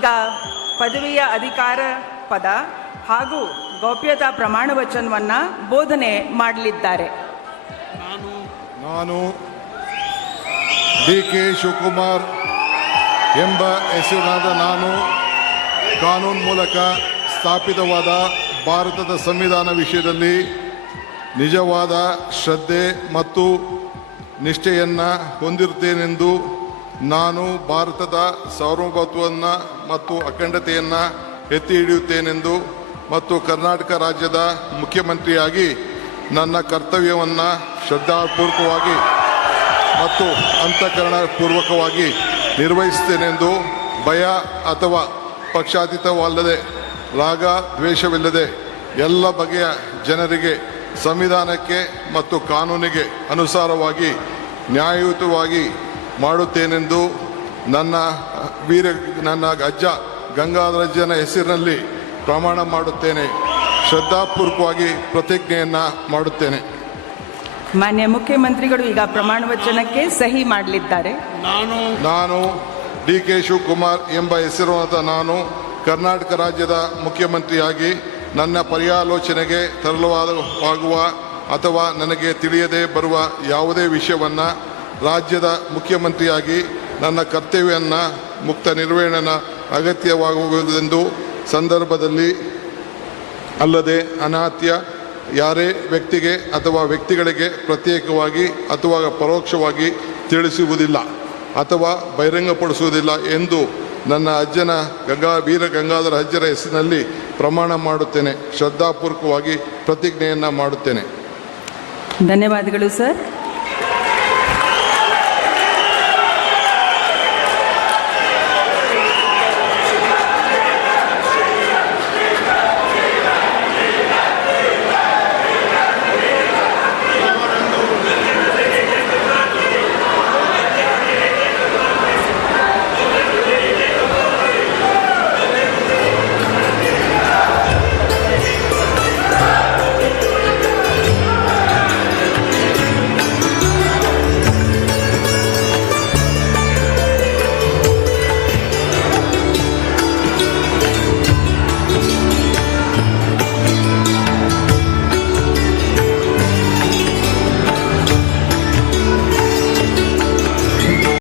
ಈಗ ಪದವಿಯ ಅಧಿಕಾರ ಪದ ಹಾಗೂ ಗೌಪ್ಯತಾ ಪ್ರಮಾಣ ವಚನವನ್ನು ಬೋಧನೆ ಮಾಡಲಿದ್ದಾರೆ. ನಾನು ಡಿ.ಕೆ. ಶಿವಕುಮಾರ್ ಎಂಬ ಹೆಸರಿನಾದ ನಾನು ಕಾನೂನು ಮೂಲಕ ಸ್ಥಾಪಿತವಾದ ಭಾರತದ ಸಂವಿಧಾನ ವಿಷಯದಲ್ಲಿ ನಿಜವಾದ ಶ್ರದ್ಧೆ ಮತ್ತು ನಿಷ್ಠೆಯನ್ನು ಹೊಂದಿರುತ್ತೇನೆಂದು ನಾನು ಭಾರತದ ಸಾರ್ವಭೌಮತ್ವವನ್ನು ಮತ್ತು ಅಖಂಡತೆಯನ್ನು ಎತ್ತಿ ಹಿಡಿಯುತ್ತೇನೆಂದು ಮತ್ತು ಕರ್ನಾಟಕ ರಾಜ್ಯದ ಮುಖ್ಯಮಂತ್ರಿಯಾಗಿ ನನ್ನ ಕರ್ತವ್ಯವನ್ನು ಶ್ರದ್ಧಾಪೂರ್ವಕವಾಗಿ ಮತ್ತು ಅಂತಃಕರಣಪೂರ್ವಕವಾಗಿ ನಿರ್ವಹಿಸುತ್ತೇನೆಂದು ಭಯ ಅಥವಾ ಪಕ್ಷಾತೀತವಲ್ಲದೆ ರಾಗ ದ್ವೇಷವಿಲ್ಲದೆ ಎಲ್ಲ ಬಗೆಯ ಜನರಿಗೆ ಸಂವಿಧಾನಕ್ಕೆ ಮತ್ತು ಕಾನೂನಿಗೆ ಅನುಸಾರವಾಗಿ ನ್ಯಾಯಯುತವಾಗಿ ಮಾಡುತ್ತೇನೆಂದು ನನ್ನ ಅಜ್ಜ ಗಂಗಾಧರಜ್ಜನ ಹೆಸರಿನಲ್ಲಿ ಪ್ರಮಾಣ ಮಾಡುತ್ತೇನೆ. ಶ್ರದ್ಧಾಪೂರ್ವಕವಾಗಿ ಪ್ರತಿಜ್ಞೆಯನ್ನು ಮಾಡುತ್ತೇನೆ. ಮಾನ್ಯ ಮುಖ್ಯಮಂತ್ರಿಗಳು ಈಗ ಪ್ರಮಾಣ ವಚನಕ್ಕೆ ಸಹಿ ಮಾಡಲಿದ್ದಾರೆ. ನಾನು ಡಿ.ಕೆ. ಶಿವಕುಮಾರ್ ಎಂಬ ಹೆಸರಿನಾದ ನಾನು ಕರ್ನಾಟಕ ರಾಜ್ಯದ ಮುಖ್ಯಮಂತ್ರಿಯಾಗಿ ನನ್ನ ಪರ್ಯಾಲೋಚನೆಗೆ ತರಲಾಗುವ ಅಥವಾ ನನಗೆ ತಿಳಿಯದೇ ಬರುವ ಯಾವುದೇ ವಿಷಯವನ್ನು ರಾಜ್ಯದ ಮುಖ್ಯಮಂತ್ರಿಯಾಗಿ ನನ್ನ ಕರ್ತವ್ಯವನ್ನು ಮುಕ್ತ ನಿರ್ವಹಣೆ ಅಗತ್ಯವಾಗುವುದೆಂದು ಸಂದರ್ಭದಲ್ಲಿ ಅಲ್ಲದೆ ಅನಾತ್ಯ ಯಾರೇ ವ್ಯಕ್ತಿಗೆ ಅಥವಾ ವ್ಯಕ್ತಿಗಳಿಗೆ ಪ್ರತ್ಯೇಕವಾಗಿ ಅಥವಾ ಪರೋಕ್ಷವಾಗಿ ತಿಳಿಸುವುದಿಲ್ಲ ಅಥವಾ ಬಹಿರಂಗಪಡಿಸುವುದಿಲ್ಲ ಎಂದು ನನ್ನ ಅಜ್ಜನ ವೀರ ಗಂಗಾಧರ ಅಜ್ಜರ ಹೆಸರಿನಲ್ಲಿ ಪ್ರಮಾಣ ಮಾಡುತ್ತೇನೆ. ಶ್ರದ್ಧಾಪೂರ್ವಕವಾಗಿ ಪ್ರತಿಜ್ಞೆಯನ್ನು ಮಾಡುತ್ತೇನೆ. ಧನ್ಯವಾದಗಳು ಸರ್.